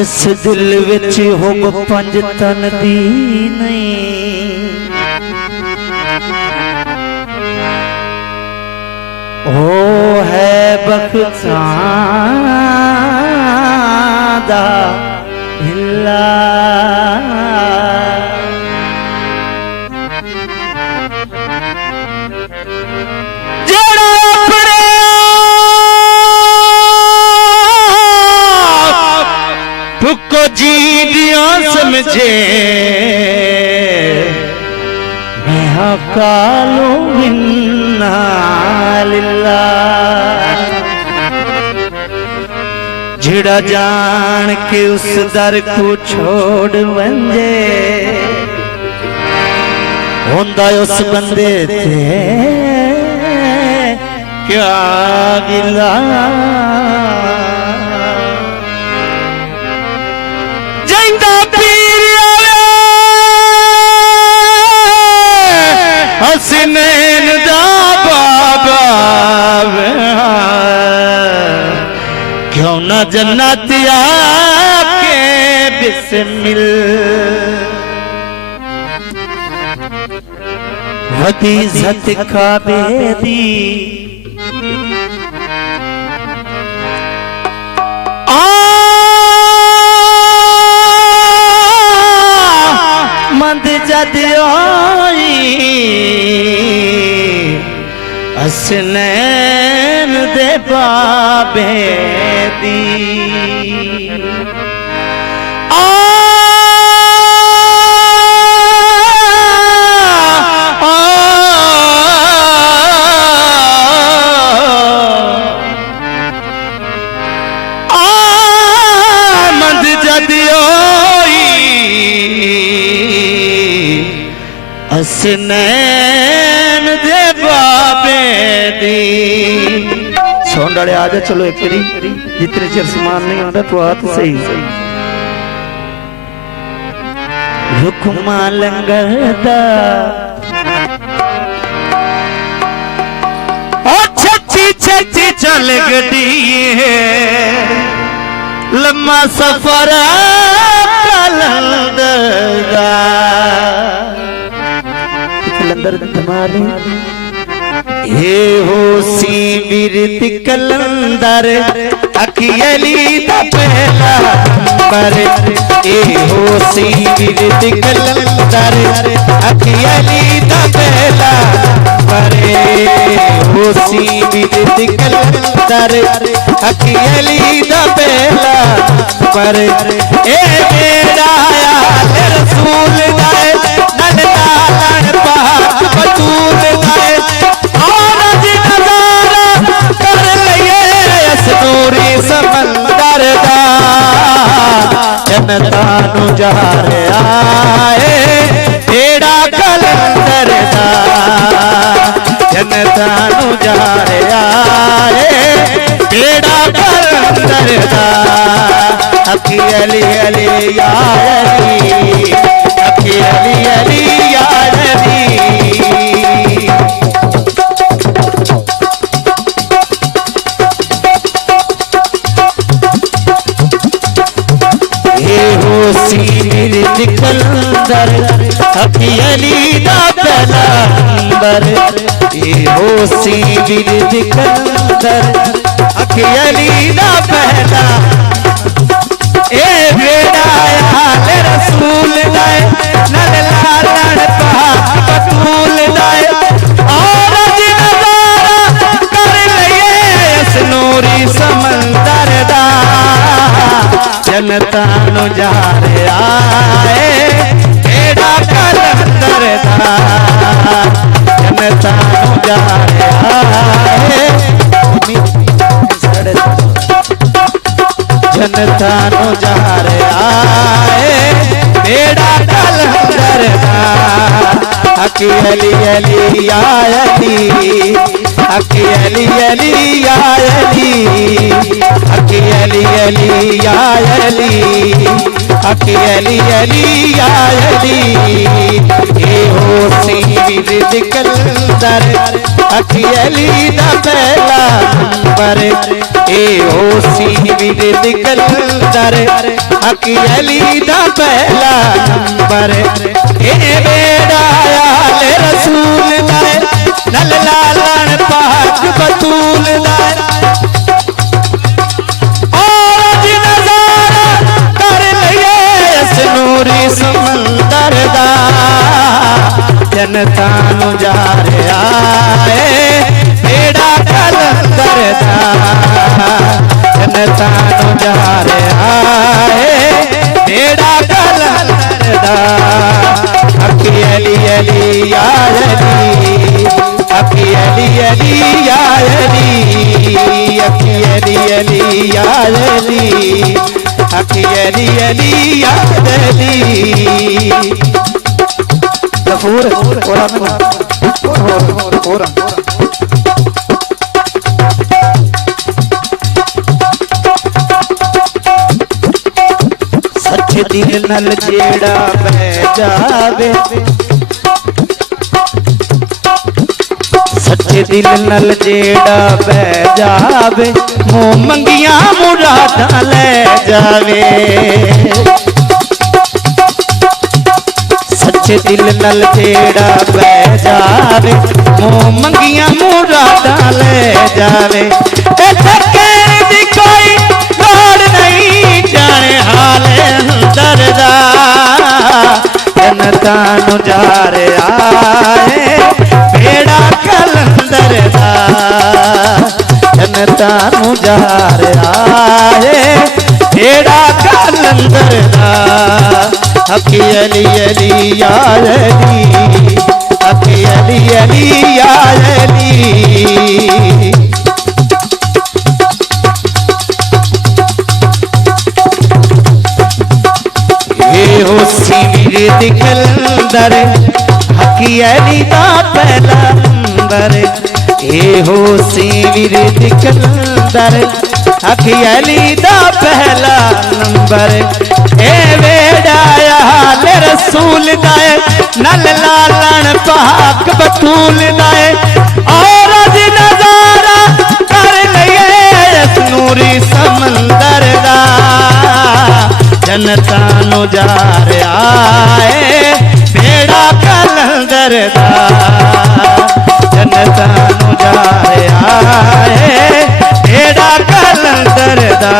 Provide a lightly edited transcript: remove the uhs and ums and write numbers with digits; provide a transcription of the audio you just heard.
जिस दिल विच हुब पंज तन दी नहीं ओ है बख्तां दा हिला को जी दिया समझे मैं हकालू इन्ना लिल्लाह जिड़ा जान के उस दर को छोड़ वंजे होंदा उस बंदे ते क्या गिला हसनैन दा बाबा क्यों न जन्नत आके बिस्मिल वदी इज्जत काबे दी मंद जद आई हसनैन दे बाबे दी मंद जद हसनैन दे बाबे दी सुन रहे आ जा चलो एक बारी जितने चिर समान नहीं होता तो हाथ सही हुक्मा लंगर दा छची छची चल गई लम्मा सफर कलंदर दा कलंदर धमाले हे हो सी विरत कलंदर अखियली दा पहला नंबर ए हो सी विरत कलंदर अखियली दा पहला नंबर हो सी विरत कलंदर अखियली दा पहला नंबर ए मेरा यार रसूल दाए नल लालन पाक बतूल दाए और जी नजारा कर लिए इस नूरी समंदर दा जनता नु जा आए बेड़ा कलंदर दा जनता नु जा आए बेड़ा कलंदर दा अखी अली अली या अली अखी अली अली या अली हे हो सीर कलंदर अखी अली दा पहला नंबर हे हो सीर कलंदर अखी अली दा पहला ए बेड़ा यार रसूल दाए नल लालन पाक बतूल दाए और जी नजारा कर लिए इस नूरी समंदर दा जनता नु जा आए बेड़ा कलंदर दा जनता नु जा आए जनता नु जा आए बेड़ा कलंदर दा अकी अली अली या अली अकी अली अली या अली अकी अली अली या अली अकी अली अली या अली ए हो सी विरत कलंदर अखियली दा पहला नंबर ए हो सीवीर दी कलंदर अखियली दा पहला नंबर ए बेड़ा आल रसूल दा नल लालन पाक बतूल दा और नजारा कर लिये इस नूरी समंदर दा जनता नु जा रहा है बेड़ा कलंदर दा जनता नु जा रहा है बेड़ा कलंदर दा अखी अली अली या अली अखी अली अली या अली अखी अली अली या अली अखी अली अली या अली गफूर सच्चे दिल नल जेड़ा बह जावे सच्चे दिल नल जेड़ा बह जावे मुंह मंगिया मुरादा ले जावे सच्चे दिल नल जेड़ा बह जावे मुंह मंगिया मुरादा ले जावे इत्थे कहने दी कोई लोड़ नहीं जाने हाल अंदर दा जनता नु जा रहा है बेड़ा कलंदर दा जनता नु जा रहा है बेड़ा कलंदर दा अखी अली अली या अली अखी अली अली या अली ये हो सीवीर दी कलंदर अखी अली दा पहला नंबर ये हो सीवीर दी कलंदर अखी अली दा पहला नंबर ए बेड़ा आल रसूल दाए नल लालन पाक बतूल दाए और नजारा कर लिये इस नूरी समंदर दा जनता नु जा रहा है बेड़ा कलंदर दा जनता नु जा रहा है बेड़ा कलंदर दा